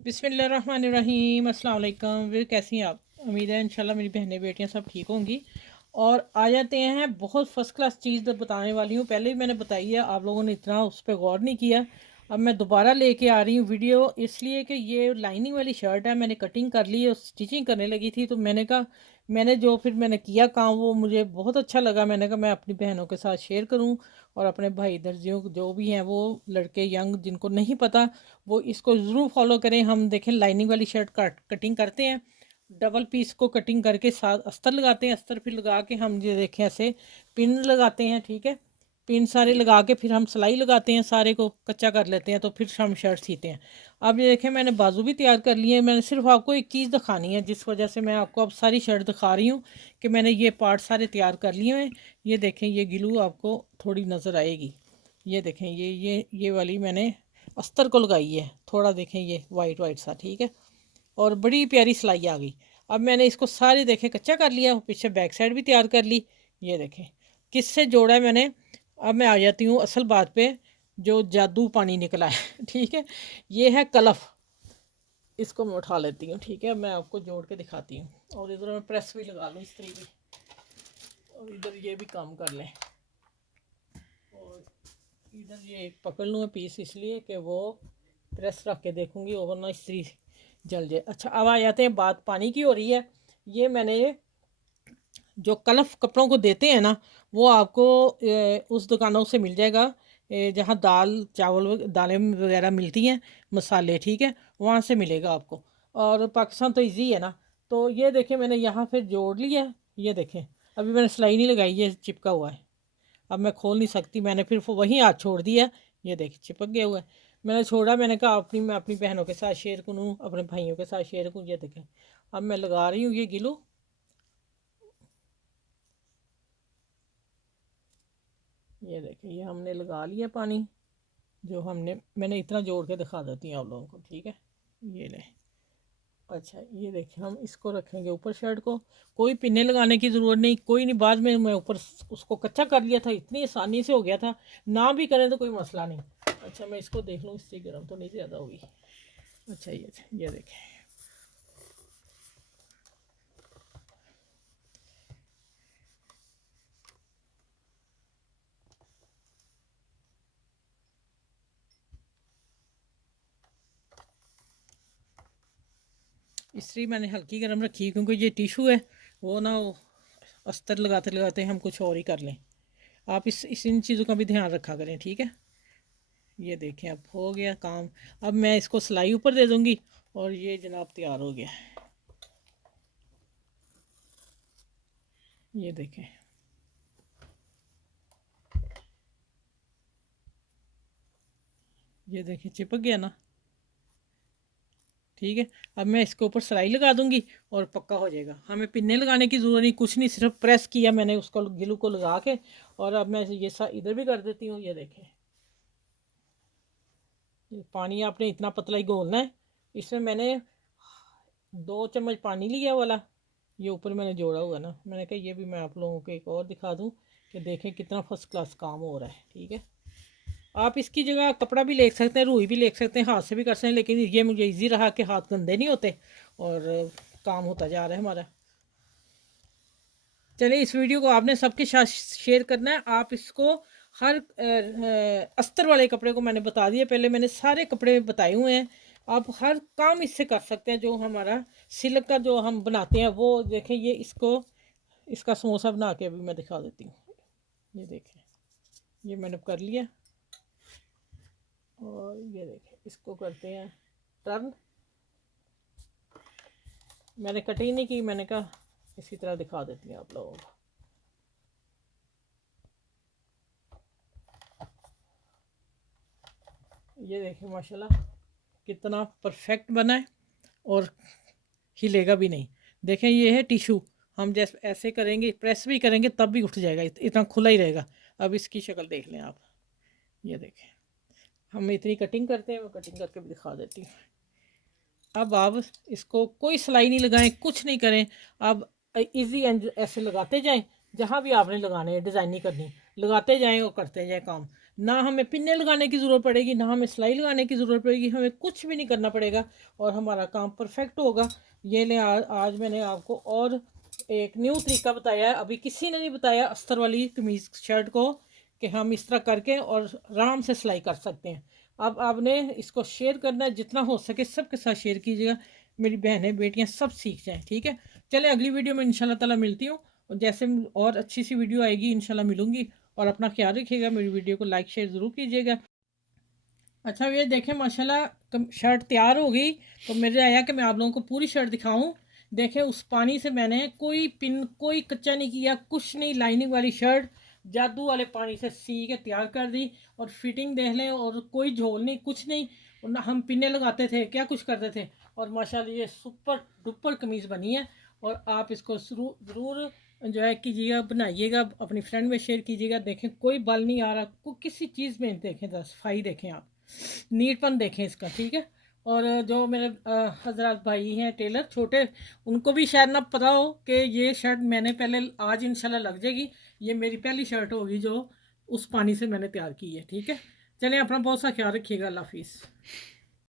बिस्मिल्लाहिर्रहमानिर्रहीम, अस्सलाम वालेकुम। वे कैसी हैं आप? उम्मीद है इंशाल्लाह मेरी बहनें बेटियां सब ठीक होंगी। और आ जाते हैं, बहुत फ़र्स्ट क्लास चीज़ बताने वाली हूँ। पहले भी मैंने बताई है, आप लोगों ने इतना उस पर गौर नहीं किया। अब मैं दोबारा लेके आ रही हूँ वीडियो, इसलिए कि ये लाइनिंग वाली शर्ट है, मैंने कटिंग कर ली और स्टिचिंग करने लगी थी। तो मैंने कहा, मैंने किया काम, वो मुझे बहुत अच्छा लगा। मैंने कहा मैं अपनी बहनों के साथ शेयर करूँ, और अपने भाई दर्जियों जो भी हैं, वो लड़के यंग जिनको नहीं पता, वो इसको ज़रूर फॉलो करें। हम देखें, लाइनिंग वाली शर्ट कटिंग करते हैं, डबल पीस को कटिंग करके साथ अस्तर लगाते हैं, अस्तर फिर लगा के हम ये देखें ऐसे पिन लगाते हैं, ठीक है। पिन सारे लगा के फिर हम सिलाई लगाते हैं, सारे को कच्चा कर लेते हैं, तो फिर हम शर्ट सीते हैं। अब ये देखें, मैंने बाजू भी तैयार कर लिए हैं। मैंने सिर्फ आपको एक चीज़ दिखानी है, जिस वजह से मैं आपको अब सारी शर्ट दिखा रही हूँ कि मैंने ये पार्ट सारे तैयार कर लिए हैं। ये देखें, ये गिलू आपको थोड़ी नज़र आएगी। ये देखें, ये वाली मैंने अस्तर को लगाई है थोड़ा, देखें ये वाइट वाइट सा, ठीक है। और बड़ी प्यारी सिलाई आ गई। अब मैंने इसको सारे देखें कच्चा कर लिया, पीछे बैक साइड भी तैयार कर ली। ये देखें किससे जोड़ा है मैंने। अब मैं आ जाती हूँ असल बात पे, जो जादू पानी निकला है ठीक है। ये है कलफ, इसको मैं उठा लेती हूँ, ठीक है। मैं आपको जोड़ के दिखाती हूँ, और इधर मैं प्रेस भी लगा लूँ, इस्त्री भी, और इधर ये भी काम कर लें। और इधर ये पकड़ लूँ मैं पीस, इसलिए कि वो प्रेस रख के देखूँगी, वरना इस्त्री जल जाए। अच्छा, अब आ जाते हैं, बात पानी की हो रही है। ये मैंने जो कलफ कपड़ों को देते हैं ना, वो आपको उस दुकानों से मिल जाएगा, जहाँ दाल चावल दालें वगैरह मिलती हैं, मसाले, ठीक है, वहाँ से मिलेगा आपको। और पाकिस्तान तो इजी है ना। तो ये देखें, मैंने यहाँ फिर जोड़ लिया है। ये देखें, अभी मैंने सिलाई नहीं लगाई, ये चिपका हुआ है। अब मैं खोल नहीं सकती, मैंने फिर वहीं हाथ छोड़ दिया। ये देखिए चिपक गया हुआ है। मैंने छोड़ा, मैंने कहा मैं अपनी बहनों के साथ शेयर करूँ, अपने भाइयों के साथ शेयर करूँ। ये देखें, अब मैं लगा रही हूँ ये गिलू। ये देखें, ये हमने लगा लिया पानी, जो मैंने इतना जोड़ के दिखा देती हूँ आप लोगों को, ठीक है। ये ले। अच्छा, ये देखें, हम इसको रखेंगे ऊपर शर्ट को। कोई पिन्ने लगाने की ज़रूरत नहीं, कोई नहीं। बाद में मैं ऊपर उसको कच्चा कर लिया था, इतनी आसानी से हो गया था। ना भी करें तो कोई मसला नहीं। अच्छा, मैं इसको देख लूँ, इससे गर्म तो नहीं ज़्यादा होगी। अच्छा, ये देखें, इस्त्री मैंने हल्की गर्म रखी, क्योंकि ये टिशू है, वो ना वो अस्तर लगाते लगाते हम कुछ और ही कर लें। आप इस इन चीज़ों का भी ध्यान रखा करें, ठीक है। ये देखें, अब हो गया काम। अब मैं इसको सिलाई ऊपर दे दूँगी, और ये जनाब तैयार हो गया। ये देखें, ये देखें चिपक गया ना, ठीक है। अब मैं इसके ऊपर सिलाई लगा दूंगी, और पक्का हो जाएगा। हमें पिन्ने लगाने की ज़रूरत नहीं, कुछ नहीं, सिर्फ प्रेस किया मैंने उसको गिलू को लगा के। और अब मैं ये इधर भी कर देती हूँ। ये देखें, ये पानी आपने इतना पतला ही घोलना है। इसमें मैंने 2 चम्मच पानी लिया वाला, ये ऊपर मैंने जोड़ा हुआ ना। मैंने कहा ये भी मैं आप लोगों को एक और दिखा दूँ, कि देखें कितना फर्स्ट क्लास काम हो रहा है, ठीक है। आप इसकी जगह कपड़ा भी ले सकते हैं, रुई भी ले सकते हैं, हाथ से भी कर सकते हैं, लेकिन ये मुझे इजी रहा कि हाथ गंदे नहीं होते, और काम होता जा रहा है हमारा। चलिए, इस वीडियो को आपने सबके साथ शेयर करना है। आप इसको हर अस्तर वाले कपड़े को मैंने बता दिया, पहले मैंने सारे कपड़े बताए हुए हैं। आप हर काम इससे कर सकते हैं। जो हमारा सिल्क का जो हम बनाते हैं, वो देखें, ये इसका समोसा बना के अभी मैं दिखा देती हूँ। ये देखें, ये मैंने कर लिया, और ये देखें, इसको करते हैं टर्न। मैंने कटिंग नहीं की, मैंने कहा इसी तरह दिखा देती हूँ आप लोगों को। ये देखें, माशाल्लाह कितना परफेक्ट बना है, और हिलेगा भी नहीं। देखें, ये है टिशू। हम जैसे ऐसे करेंगे, प्रेस भी करेंगे, तब भी उठ जाएगा, इतना खुला ही रहेगा। अब इसकी शक्ल देख लें आप। ये देखें, हम इतनी कटिंग करते हैं, मैं कटिंग करके भी दिखा देती हूँ। अब आप इसको कोई सिलाई नहीं लगाएं, कुछ नहीं करें। अब इजी एंड ऐसे लगाते जाएं, जहाँ भी आपने लगाने हैं, डिज़ाइन नहीं करनी, लगाते जाएं और करते जाएं काम। ना हमें पिन्ने लगाने की ज़रूरत पड़ेगी, ना हमें सिलाई लगाने की ज़रूरत पड़ेगी, हमें कुछ भी नहीं करना पड़ेगा और हमारा काम परफेक्ट होगा। ये ले आज मैंने आपको और एक न्यू तरीका बताया है, अभी किसी ने नहीं बताया अस्तर वाली कमीज़ शर्ट को, कि हम इस तरह करके और आराम से सिलाई कर सकते हैं। अब आपने इसको शेयर करना है, जितना हो सके सबके साथ शेयर कीजिएगा, मेरी बहनें बेटियां सब सीख जाएं। ठीक है, चले अगली वीडियो में इंशाल्लाह ताला मिलती हूँ, और जैसे और अच्छी सी वीडियो आएगी इंशाल्लाह मिलूंगी। और अपना ख्याल रखिएगा, मेरी वीडियो को लाइक शेयर ज़रूर कीजिएगा। अच्छा ये देखें माशाल्लाह शर्ट तैयार हो गई, तो मेरे आया कि मैं आप लोगों को पूरी शर्ट दिखाऊं। देखें उस पानी से मैंने कोई पिन कोई कच्चा नहीं किया, कुछ नहीं, लाइनिंग वाली शर्ट जादू वाले पानी से सी के तैयार कर दी। और फिटिंग देख लें, और कोई झोल नहीं, कुछ नहीं। और ना हम पिने लगाते थे, क्या कुछ करते थे। और माशाल्लाह ये सुपर डुपर कमीज़ बनी है। और आप इसको ज़रूर जो है कीजिएगा, बनाइएगा, अपनी फ्रेंड में शेयर कीजिएगा। देखें कोई बल नहीं आ रहा, किसी चीज़ में देखें, सफाई देखें आप, नीटपन देखें इसका। ठीक है, और जो मेरे हजरत भाई हैं टेलर छोटे, उनको भी शायद ना पता हो कि ये शर्ट मैंने पहले आज इंशाल्लाह लग जाएगी। ये मेरी पहली शर्ट होगी जो उस पानी से मैंने तैयार की है। ठीक है, चलें, अपना बहुत सा ख्याल रखिएगा। अल्लाह हाफिज़।